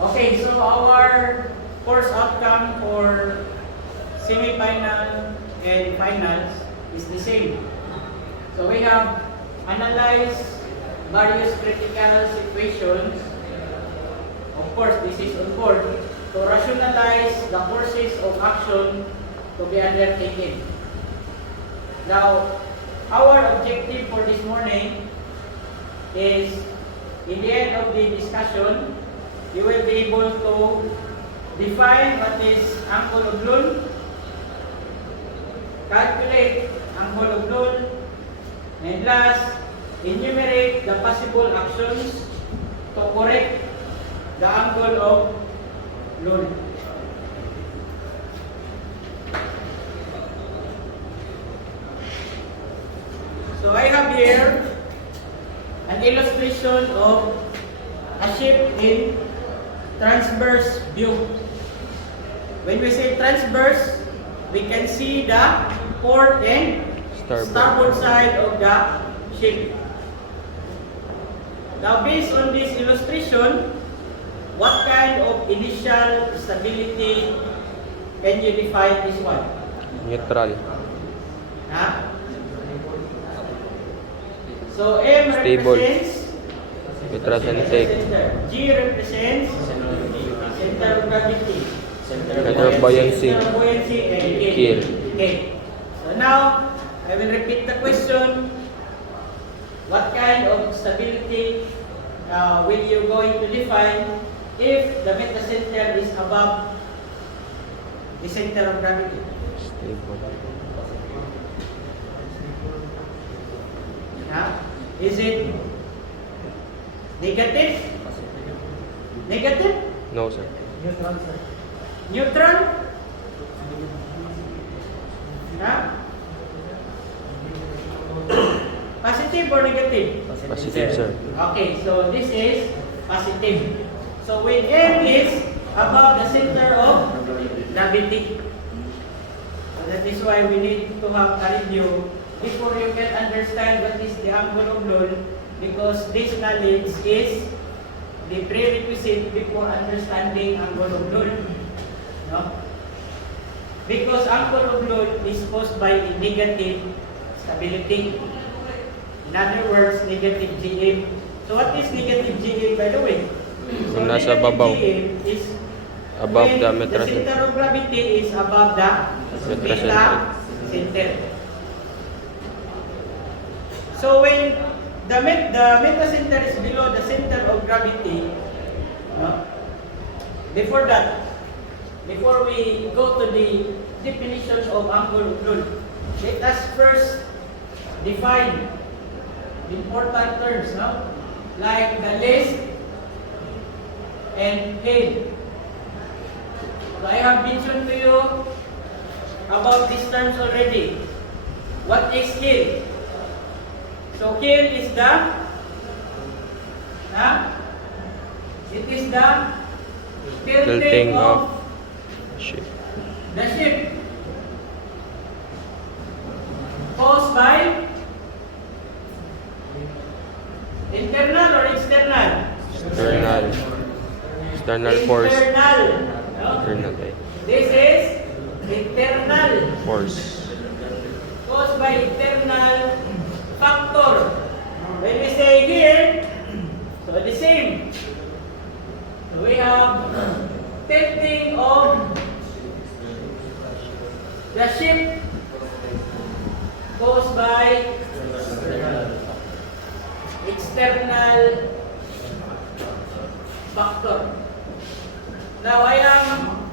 Okay, so our course outcome for semi-final and finals is the same. So we have analyzed various critical situations. Of course, this is on board to rationalize the courses of action to be undertaken. Now, our objective for this morning is, in the end of the discussion, you will be able to define what is angle of Loll, calculate angle of Loll, and last, enumerate the possible actions to correct the angle of Loll. So I have here an illustration of a shape in transverse view. When we say transverse, we can see the port and starboard side of the shape. Now, based on this illustration, what kind of initial stability can you define this one? Neutral. Huh? So M Stable. represents Center. G represents center of gravity. Center of buoyancy. Center of buoyancy and K. Keel. Okay. So now, I will repeat the question. What kind of stability will you going to define if the metacenter is above the center of gravity? Stable. Is it negative? Negative? No, sir. Neutral, sir. Neutral? Positive or negative? Positive, sir. Okay, so this is positive. So when M is above the center of gravity, so that is why we need to have a review before you can understand what is the angle of Loll, because this knowledge is the prerequisite before understanding angle of Loll. No? Because angle of Loll is caused by a negative stability. In other words, negative GM. So what is negative GM, by the way? So Kung nasa babaw. GM is Above when the the metacenter. center of gravity is above the metacenter. So when the metacenter is below the center of gravity, before we go to the definition of angle of Loll, let us first define important terms, like the list and head. So I have mentioned to you about these terms already. What is heel? So heel is the tilting of ship. the ship caused by internal or external? External force. Internal. No? Internal This is internal. force. Caused by internal factor. When we say here, so the same. So we have tilting of the ship caused by external factor. Now I am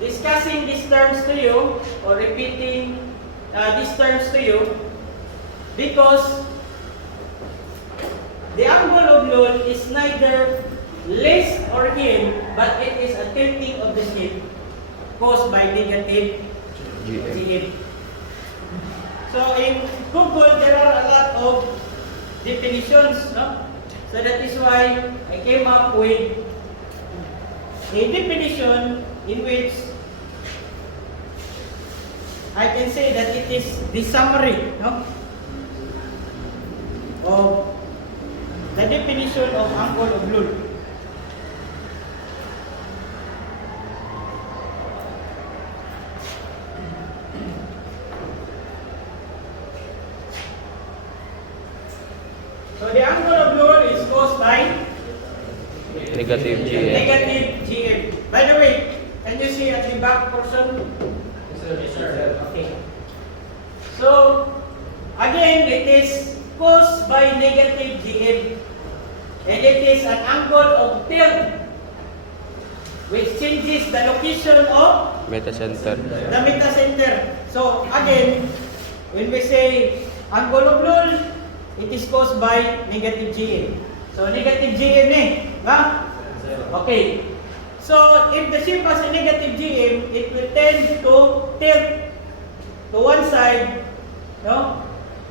discussing these terms to you or repeating these terms to you because the angle of Loll is neither less or heel, but it is a tilting of the ship caused by negative GM. So in Google, there are a lot of definitions, no? So that is why I came up with a definition in which I can say that it is the summary, no, of the definition of angle of Loll. Negative GM. Negative GM. By the way, can you see at the back portion? Yes, sir. Okay. So, again, it is caused by negative GM. And it is an angle of tilt which changes the location of Metacenter. the metacenter. So, again, when we say angle of Loll, it is caused by negative GM. So, negative GM ba? Okay. So, if the ship has a negative GM, it will tend to tilt to one side, no?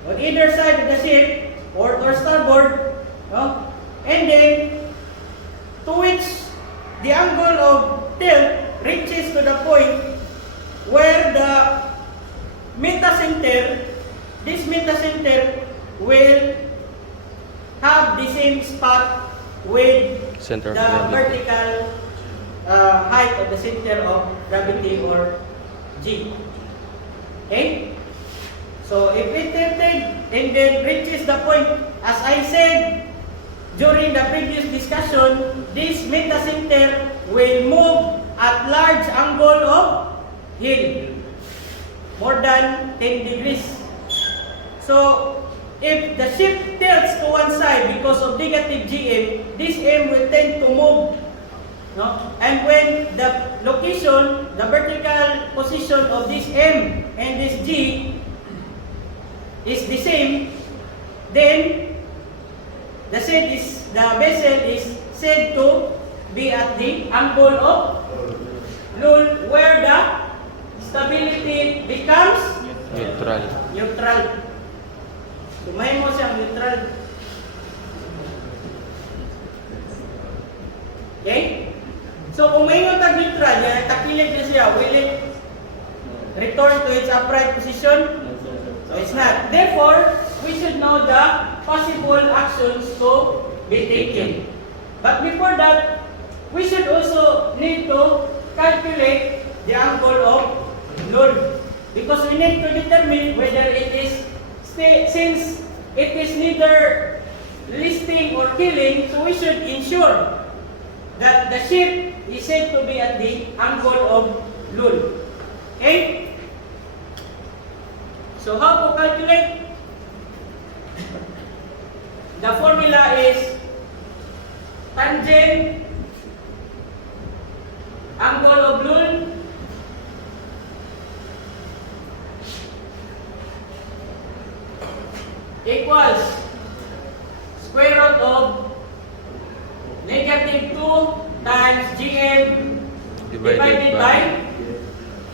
On either side of the ship, or starboard, no? And then, to which the angle of tilt reaches to the point where the metacenter, this metacenter will have the same spot with Center of the gravity. vertical height of the center of gravity, or G. Okay? So if it tilted and then reaches the point, as I said during the previous discussion, this metacenter will move at large angle of hill, more than 10 degrees. So if the ship tilts to one side because of negative GM, this M will tend to move. No? And when the location, the vertical position of this M and this G is the same, then the vessel is said to be at the angle of Loll, where the stability becomes neutral. Tumahin mo siyang neutral. Okay? So kung may neutral, takilig na siya, will it return to its upright position? So it's not. Therefore, we should know the possible actions to be taken. But before that, we should also need to calculate the angle of Loll, because we need to determine whether it is, since it is neither listing or killing, so we should ensure that the ship is said to be at the angle of Loll. Okay? So how to calculate? The formula is tangent angle of Loll equals square root of negative 2 times GM divided by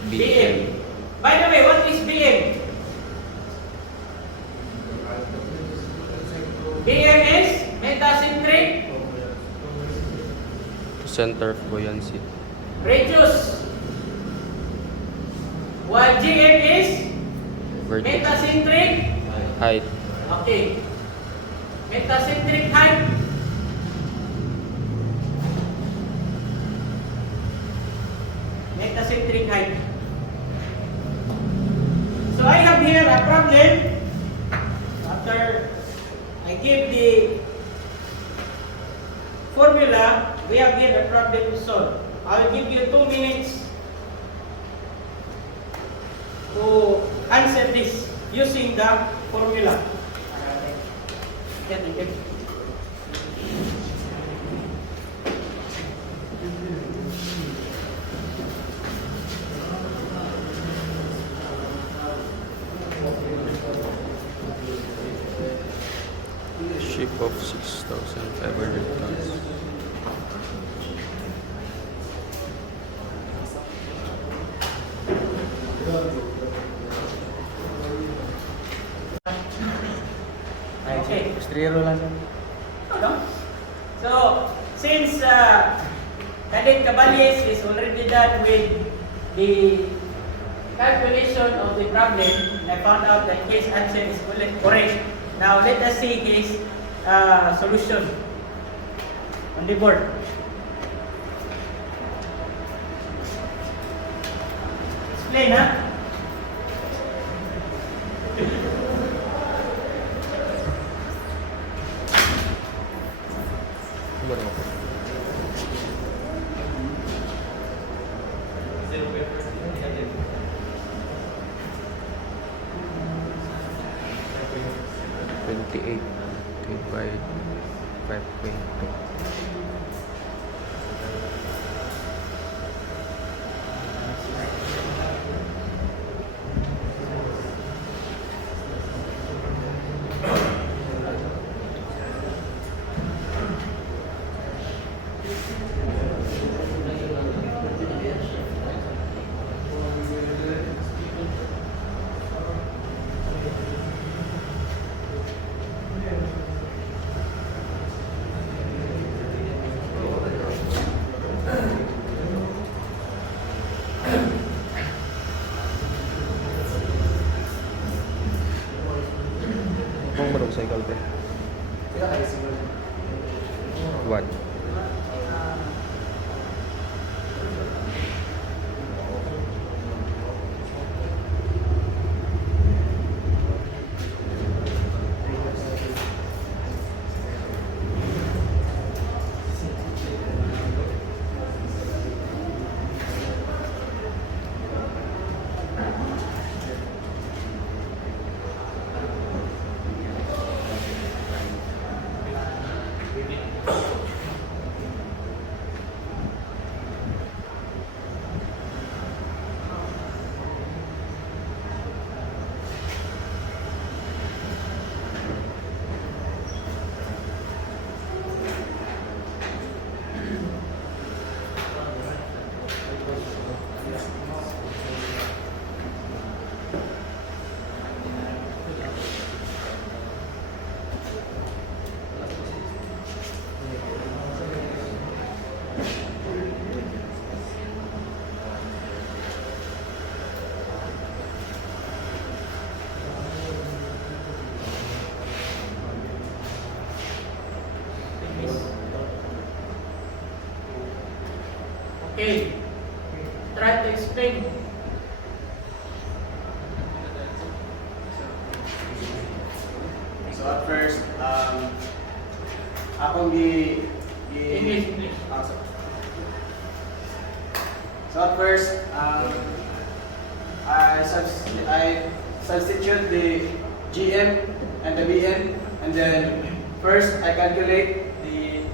BM. By the way, what is BM? BM is metacentric Center of buoyancy. radius, while GM is metacentric Height. Okay. Metacentric height. Metacentric height. So I have here a problem. After I give the formula, we have here a problem to solve. I will give you 2 minutes to answer this using the formula. Ship of 6,500 tons. Okay. Estrero lang sir. No? So, since Cadet Caballes is already done with the calculation of the problem, and I found out that his answer is correct. Now, let us see his solution on the board. Explain, ha? $28 divide 5.2. Kung motorcycle ba? One. Okay, try to explain. So at first, akong English. So at first, I substitute the GM and the BM, and then first I calculate the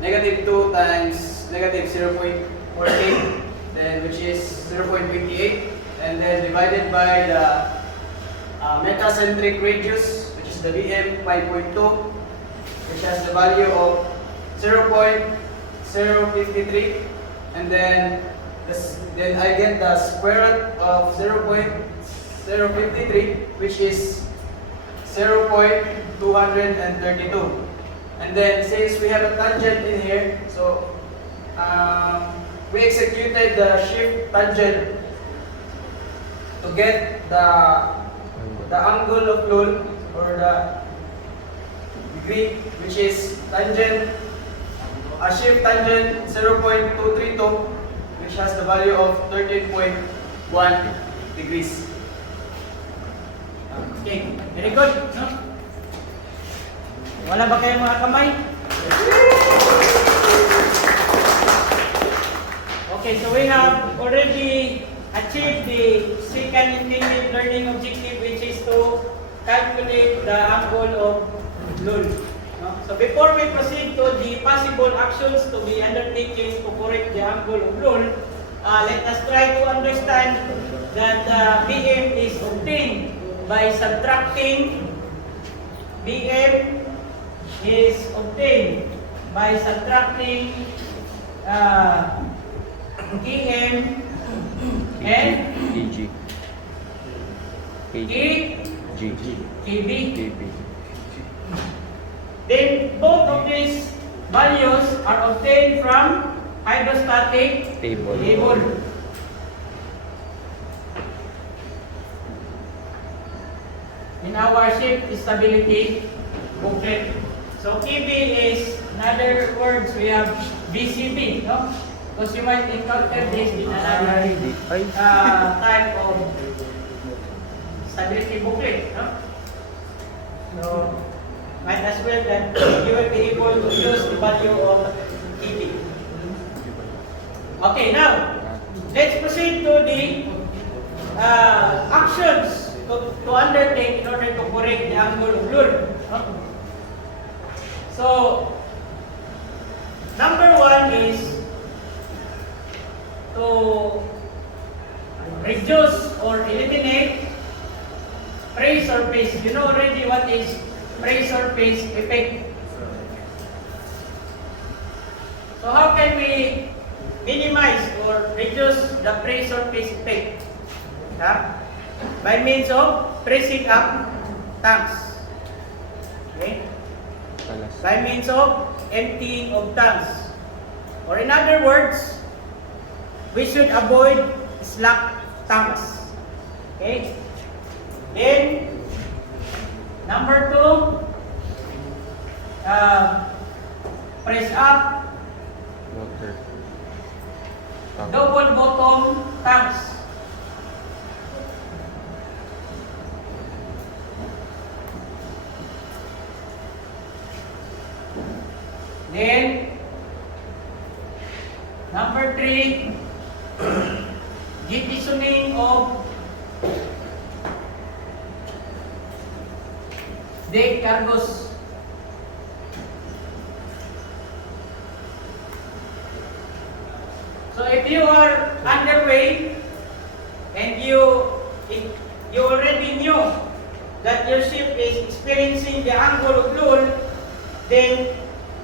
-2 times -0.48, then which is 0.28, and then divided by the metacentric radius, which is the BM 5.2, which has the value of 0.053, and then I get the square root of 0.053, which is 0.232. And then since we have a tangent in here, so we executed the shift tangent to get the angle of Loll, or the degree, which is shift tangent 0.232, which has the value of 13.1 degrees. Okay, very good. No? Wala ba kayong mga kamay? Okay, so we have already achieved the second intended learning objective, which is to calculate the angle of Loll. No? So before we proceed to the possible actions to be undertaken to correct the angle of Loll, let us try to understand that BM is obtained by subtracting EM and KG. KB. Then both of these values are obtained from hydrostatic table. In our shift stability booklet. So KB is, in other words, we have BCB, no? Because you might encounter this in another type of stability booklet, no? So might as well that you will be able to use the value of Okay, now, let's proceed to the actions to undertake in order to correct the angle of Loll. So, number one is to reduce or eliminate prey surface. You know already what is prey surface effect. So how can we minimize or reduce the prey surface effect? By means of pressing up tanks. Okay? By means of emptying of tanks. Or in other words, we should avoid slack tanks. Okay? Then, number two, press up Water. Tank. double bottom tanks. Then, number three, jettisoning of deck cargos. So if you are underway and you already knew that your ship is experiencing the angle of Loll, then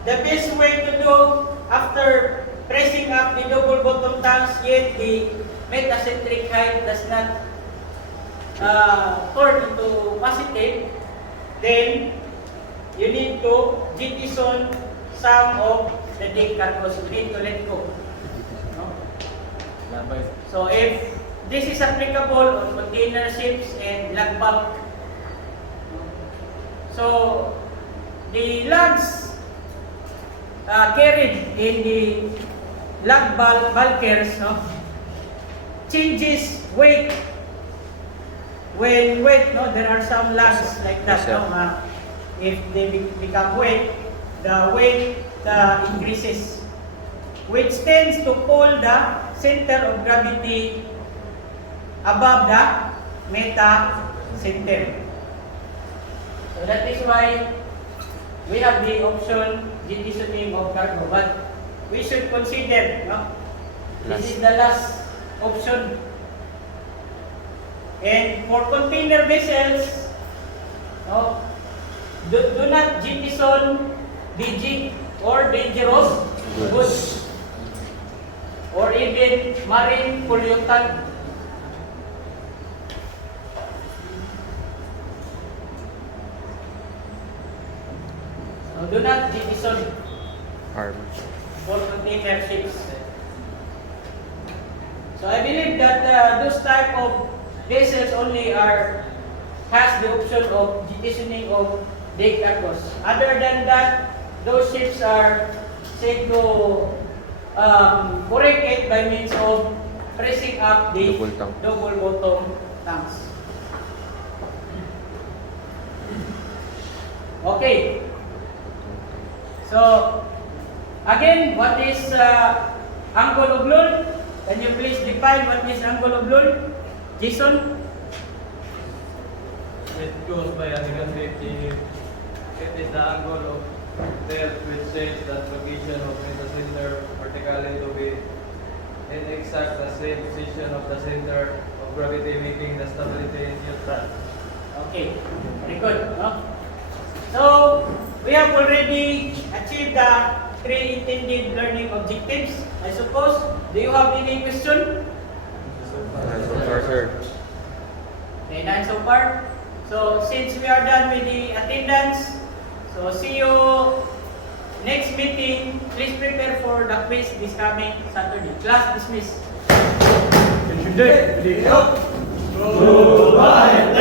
the best way to do after pressing up the double bottom tanks, yet the metacentric height does not turn into positive, then you need to jettison some of the deck cargos. You need to let go. No? So if this is applicable on container ships and lug bulk, so the lugs carried in the lug bulkers, changes weight. When weight, there are some lugs like that. Yes, If they become weight, the weight increases, which tends to pull the center of gravity above the meta center. So that is why we have the option jettisoning of cargo, but we should consider, this is the last option. And for container vessels, do not jettison DG or dangerous goods or even marine pollutant. So do not jettison Arms. for container ships. So I believe that those type of vessels only has the option of jettisoning of deck cargos. Other than that, those ships are said to correct it by means of pressing up the Double tank. double bottom tanks. Okay. So again, what is angle of Loll? Can you please define what is angle of Loll? Jason? It goes by a negative. It is the angle of tilt which changes the location of the center vertically to be in exact the same position of the center of gravity, making the stability neutral. Okay, very good. So, we have already achieved the three intended learning objectives, I suppose. Do you have any question? So far, sir. Okay, none so far. So, since we are done with the attendance, so see you next meeting. Please prepare for the quiz this coming Saturday. Class dismissed. Goodbye.